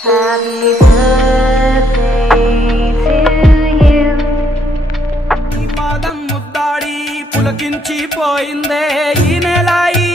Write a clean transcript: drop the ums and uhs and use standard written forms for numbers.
Happy birthday to you. ఈ పాదం ముద్దాడి పులకించిపోయిందే ఈ నెల ఈ